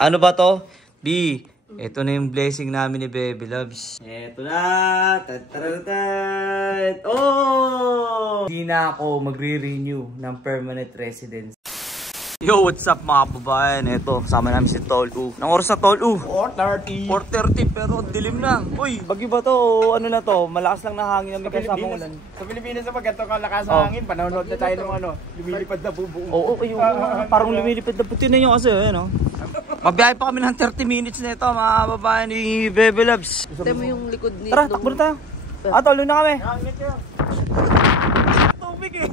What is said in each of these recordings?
Ano ba to? B, ito na yung blessing namin ni Baby Loves. Ito na! Tataratan! Oh! Hindi na ako magre-renew ng permanent residence. Yo, what's up mga kababayan? Ito, kasama namin si Tol U. Nang oras na Tol U? 4:30. 4:30 pero dilim na. Uy, bagyo ba to? Ano na to? Malakas lang na hangin namin kasama ulan. Sa Pilipinas sa ganito kalakas na hangin, panonood na tayo ng lumilipad na bubuo. Oo, parang lumilipad na puti na yun kasi, ano? Mabiyahe pa kami ng 30 minutes na ito mga kababayan ni Baby Loves. Ito mo yung likod ni Tara, takbo na tayo. Tol, na kami. Tubig eh.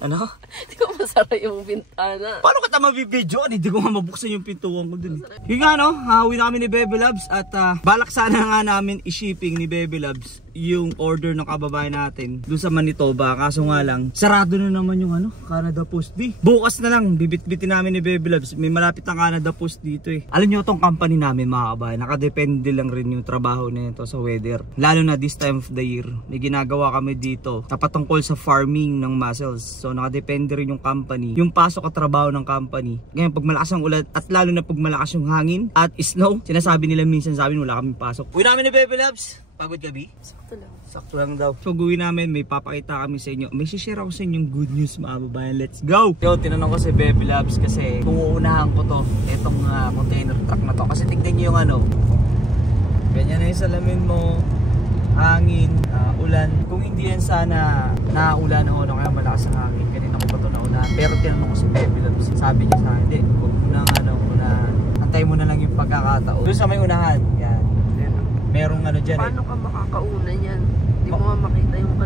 Ano? Hindi ko masara yung bintana. Paano ka mabibidyo? Hindi ko nga mabuksan yung pintuan ko dun. Yung nga no, hawi namin ni Baby Loves at balak sana nga namin i-shipping ni Baby Loves yung order ng kababayan natin doon sa Manitoba. Kaso nga lang, sarado na naman yung ano, Canada Post D. Bukas na lang, bibit-bitin namin ni Baby Loves. May malapit na Canada Post dito eh. Alam nyo tong company namin mga kababayan, nakadepende lang rin yung trabaho nito sa weather. Lalo na this time of the year. May ginagawa kami dito, tapatungkol sa farming ng mussels. So nakadepende rin yung company, yung pasok at trabaho ng company. Ngayon pag malakas ang ulan at lalo na pag malakas yung hangin at snow, sinasabi nila minsan sa amin wala kaming pasok. Uwi namin ni Baby Loves. Pagod gabi? Sakto lang. Sakto lang daw. So gawin namin, may papakita kami sa inyo. May share ako sa inyo yung good news mga babayan. Let's go! Yo, tinanong ko si Baby Loves kasi kung uunahan ko to, itong container truck na to. Kasi tignan nyo yung ano, ganyan na yung salamin mo, hangin, ulan. Kung hindi yan sana naulan o ano, kaya malakas ang hangin. Kanina ko pa ito naunahan. Pero tinanong ko si Baby Loves. Sabi niya sa akin, hindi, huwag mo na unahan. Antay mo na lang yung pagkakataon. Doon sa may unahan, yan. Merong ano dyan. Paano ka makakauna yan? Hindi mo makita yung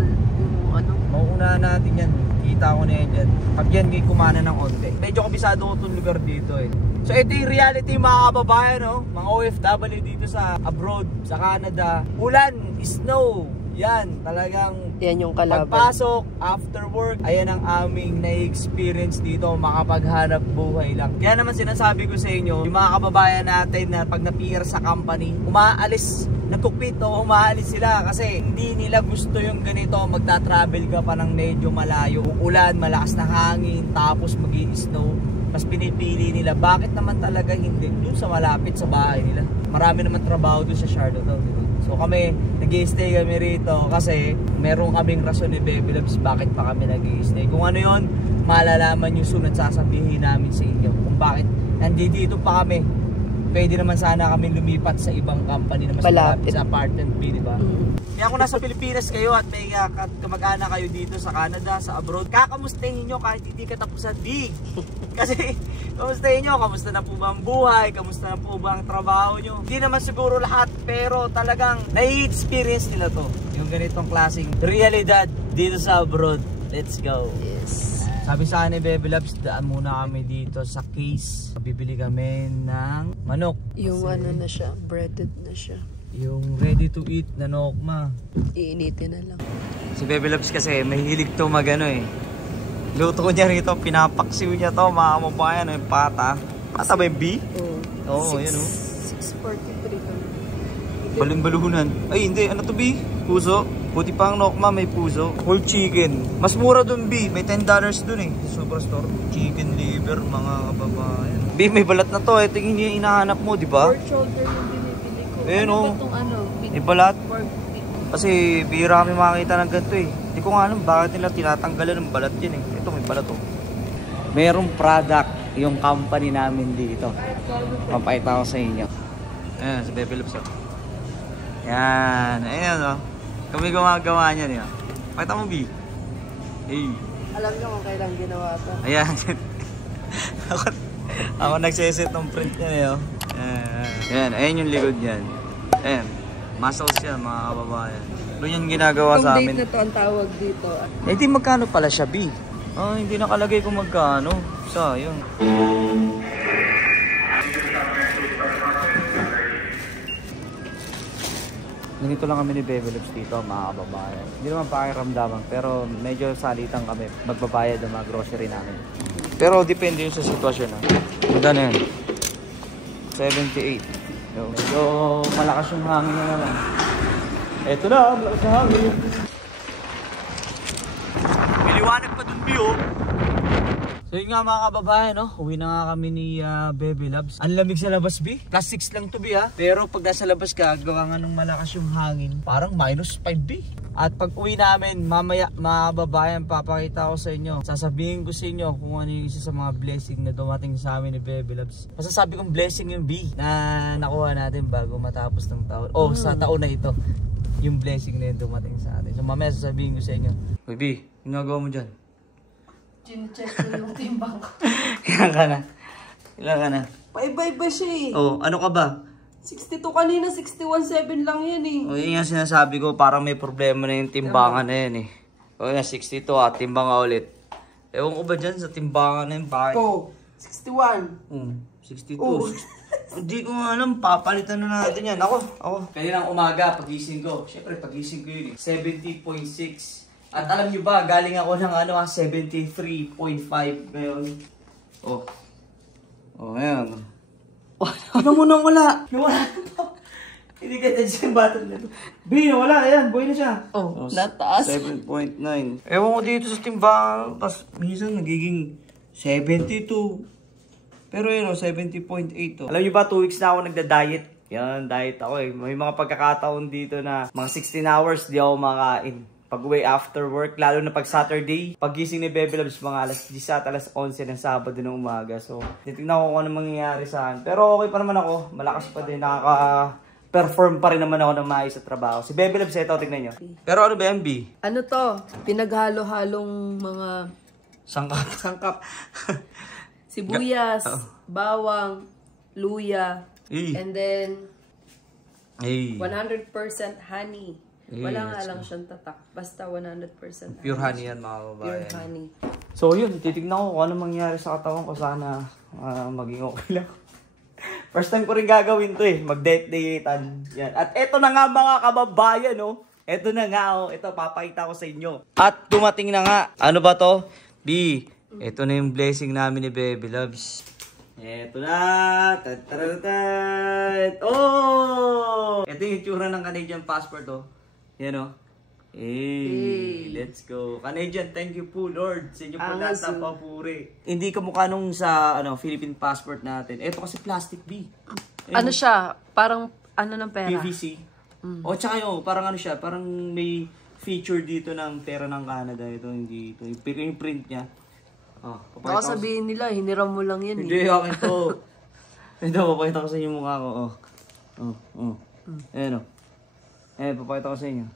ano. Mauunahan natin yan. Kita ko na yan dyan. Pag yan may kumana ng onte. Medyo kabisado ko itong lugar dito eh. So ito yung reality mga kababayan, no? Mga OFW dito sa abroad, sa Canada. Ulan, snow. Yan, talagang yan yung kalaban. pagpasok, after work, ayan ang aming na-experience dito, makapaghanap buhay lang. Kaya naman sinasabi ko sa inyo, yung mga kababayan natin na pag na-PR sa company, umaalis, nagkukpit o umaalis sila kasi hindi nila gusto yung ganito, magta-travel ka pa ng medyo malayo, ulan, malakas na hangin, tapos mag-i-snow. Mas pinipili nila, bakit naman talaga hindi dun sa malapit sa bahay nila? Marami naman trabaho dun sa Charlotte, diba? So kami, nag-i-stay kami rito kasi meron kaming rason ni Baby Loves bakit pa kami nag-i-stay. Kung ano yon, malalaman nyo sunod sasabihin namin sa inyo kung bakit nandito pa kami. Pwede naman sana kami lumipat sa ibang company na mas malapit sa apartment B, diba? Kaya kung nasa Pilipinas kayo at may kamag-anak kayo dito sa Canada, sa abroad, kakamustahin nyo kahit hindi katapusan D. Kasi kamustahin nyo, kamusta na po ba ang buhay, kamusta na po ba ang trabaho nyo. Hindi naman siguro lahat, pero talagang nai-experience nila to. Yung ganitong klaseng realidad dito sa abroad. Let's go. Yes. Sabi sa akin ni Baby Loves, daan muna kami dito sa Case. Bibili kami ng manok. Yung ano na siya, breaded na siya. Yung ready to eat na nokma. Iinitin na lang. Si Baby Loves kasi mahilig to magano eh. Luto niya rito, pinapaksiw niya to, mga kababayan, yung pata. Pata ba yung B? Oo, yan o. 643 kami. Balon-balunan. Ay hindi, ano to B? Puso. Buti pa ang nokma may puso. Whole chicken. Mas mura dun B, may $10 dun eh. Superstore. Chicken liver, mga kababayan. B, may balat na to. Ito yung hinahanap mo, di ba? Pork shoulder yung binibili ko. Ayun o. May balat. pork. Kasi bihira kami makakita ng ganito eh. Hindi ko nga alam bakit nila tinatanggalan ng balat yan eh. Ito may balat oh. Merong product yung company namin dito. Papakita ko sa inyo. Ayan, si Baby Loves oh. Yan, ayan oh. Kami gumagawa niyan yun. Pakita mo B. Hey. Alam niyo kung kailan ginawa ito. Ayan. ako nagsiset ng print niya eh oh. Ayan, ayan yung likod niyan. Ayan. Muscles yan mga kababayan. Doon yung ginagawa sa amin. Itong date na to ang tawag dito. Eh di magkano pala siya B? Oh, hindi nakalagay kung magkano. Sayang. Ganito lang kami ni Baby Loves dito mga kababayan. Hindi naman pakiramdaman pero medyo salitan kami magbabayad ng mga grocery namin. Pero depende yun sa sitwasyon ha. Magkano yun? 78. Medyo malakas yung hangin na naman. Eto na, malakas yung hangin. May liwanag pa dun B. oh. So yun nga mga kababayan, no? Uwi na nga kami ni Bebe Loves. Ang lamig sa labas, B. Plus 6 lang to, B, ha? Pero pag nasa labas ka, gawa nga ng malakas yung hangin, parang minus 5, B. At pag uwi namin, mamaya mga kababayan, papakita ko sa inyo. Sasabihin ko sa inyo kung ano yung isa sa mga blessing na dumating sa amin ni Bebe Loves. Masasabi kong blessing yung B na nakuha natin bago matapos ng taon. O, sa taon na ito. Yung blessing na yun dumating sa atin. So mamaya sasabihin ko sa inyo. Uy, B, ginagawa mo dyan? Chine-check ko yung timbang ko. Ilan ka na? Ilan ka na? Paiba-iba siya eh. Oh, ano ka ba? 62 kanina, 61.7 lang yan eh. O, yun yung sinasabi ko, parang may problema na yung timbangan na yan eh. O, yun, 62 timbangan nga ulit. Ewan ko ba dyan sa timbangan na yun, bakit? Oh, 61. 62. Oh. Hindi ko alam, papalitan na natin yan. Ako. Kaninang umaga, pagising ko. Siyempre, pagising ko yun eh. 70.6. At alam nyo ba, galing ako ng 73.5 ngayon. Oh. Oh, ayan. Ano mo nang wala? Nawala na. Hindi ka dyan siya yung battle na ito. B, wala. Ayan, buhay na siya. Oh, nataas. 7.9. Ewan ko dito sa timbang. Pas, minsan nagiging 72. Pero yun, 70.8. Alam nyo ba, 2 weeks na ako nagda-diet. Yan, diet ako eh. May mga pagkakataon dito na mga 16 hours di ako makain. Pag-uwi after work, lalo na pag Saturday, pag-gising ni Bebe Loves mga alas 10 at alas 11 ng Sabado ng umaga. So, titignan ko kung ano mangyayari saan. Pero okay pa naman ako, malakas pa din, nakaka-perform pa rin naman ako ng maayos sa trabaho. Si Bebe Loves, ito, tignan nyo. Pero ano ba, MB? Ano to? Pinaghalo-halong mga Sangkap. sibuyas, bawang, luya, and then 100% honey. Wala nga lang siyang tatak. Basta 100% Pure honey yan mga babae. Pure honey. So yun, titignan ko kung ano mangyari sa katawan ko. Sana maging okay lang. First time ko rin gagawin to eh. Mag-date-datean. Yan. At eto na nga mga kababayan, oh. Eto na nga, oh. Eto, papakita ko sa inyo. At dumating na nga. Ano ba to? B, eto na yung blessing namin ni Bebe Loves. Eto na. Oh! Eto yung itsura ng Canadian passport, oh. Yan, oh. Hey, let's go. Canadian, thank you po, Lord. Sa inyo po lahat ng papuri. Hindi kamukha nung sa Philippine passport natin. Ito kasi plastic, B. Ano siya? Parang ano ng pera? PVC. O, tsaka yun, parang ano siya, parang may feature dito ng pera ng Canada. Ito, hindi ito. Yung print niya. Oh, baka sabihin nila, hiniram mo lang yan. Hindi, akin to. Ito, papakita ko sa inyo mukha ko. Ayan, oh. Papakita ko sa inyo.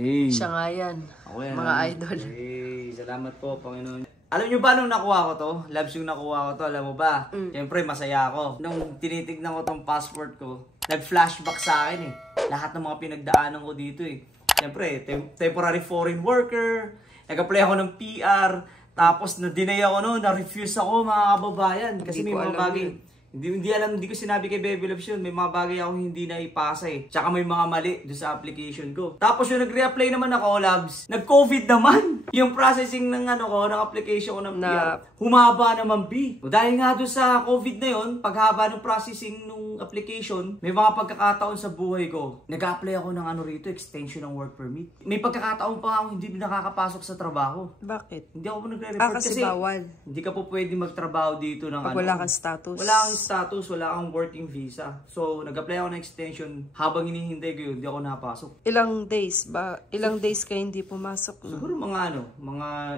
Hey. Siya nga yan. Ako yan. Mga idol. Hey, salamat po, Panginoon. Alam nyo ba nung nakuha ko to? Loves yung nakuha ko to, alam mo ba? Siyempre, masaya ako. Nung tinitignan ko tong passport ko, nag-flashback sa akin eh. Lahat ng mga pinagdaanan ko dito eh. Siyempre, temporary foreign worker, nag-apply ako ng PR, tapos na-deny ako noon, na-refuse ako mga kababayan. Kasi may mga bagay. Hindi ko sinabi kay Bebe Loves yun. May mga bagay ako hindi na ipasa eh. Tsaka may mga mali doon sa application ko. Tapos yung nag-reapply naman ako, Loves, nag-COVID naman. Yung processing ng ng application ko ng PR, humaba naman, B. Dahil nga doon sa COVID na yun, paghaba ng processing ng application, may mga pagkakataon sa buhay ko. Nag-apply ako ng rito, extension ng work permit. May pagkakataon pa ako hindi nakakapasok sa trabaho. Bakit? Hindi ako nagre-report kasi bawal. Hindi ka po pwede magtrabaho dito ng pag wala kang status. Wala kang status, wala kang working visa. So, nag-apply ako ng extension. Habang hinihintay ko yun, hindi ako napasok. Ilang days ba? Ilang days ka hindi pumasok? Siguro mga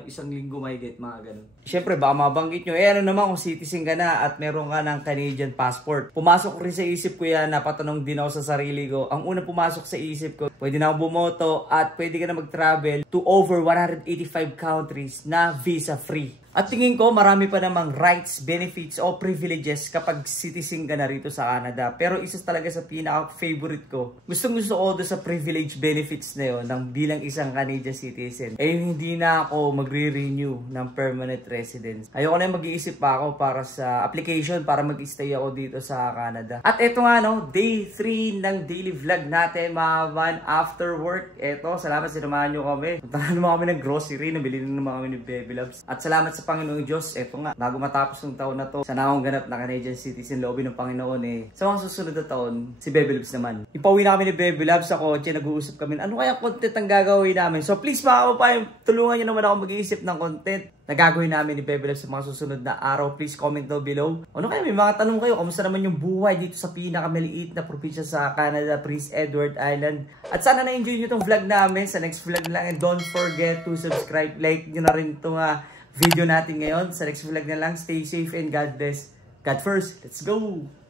isang linggo may get, mga ganun. Siyempre, baka mabanggit nyo, ano naman kung citizen ka na at meron ka ng Canadian passport. Pumasok rin sa isip ko yan, napatanong din ako sa sarili ko. Ang una pumasok sa isip ko, pwede na ako bumoto at pwede ka na mag-travel to over 185 countries na visa-free. At tingin ko, marami pa namang rights, benefits o privileges kapag citizen ka na rito sa Canada. Pero isa talaga sa pinaka-favorite ko, gustong-gusto ko doon sa privilege benefits na yun ng bilang isang Canadian citizen. Hindi na ako magre-renew ng permanent residence. Ayoko na mag-iisip pa ako para sa application para mag-stay ako dito sa Canada. At eto nga day 3 ng daily vlog natin mga man after work. Eto, salamat sinamahan nyo kami. Punta na naman kami ng grocery, nabili na naman kami ni Bebe Loves. At salamat sa sa Panginoong Diyos, eto nga, bago matapos ng taon na to, sana akong ganap na Canadian citizen, loobin ng Panginoon eh. Sa mga susunod na taon, si Bebe Loves naman. Ipauwi na kami ni Bebe Loves sa kotse, nag-uusap kami, ano kaya content ang gagawin namin? So please mga kababayan, tulungan nyo naman ako mag-iisip ng content na gagawin namin ni Bebe Loves sa mga susunod na araw. Please comment down below. Ano kaya, may mga tanong kayo, kamusta naman yung buhay dito sa pinakamaliit na probinsya sa Canada, Prince Edward Island. At sana na-enjoy nyo itong vlog namin. Sa next vlog na lang, and don't forget to subscribe, like nyo na rin itong video natin ngayon. Sa next vlog na lang, stay safe and God bless. God first. Let's go!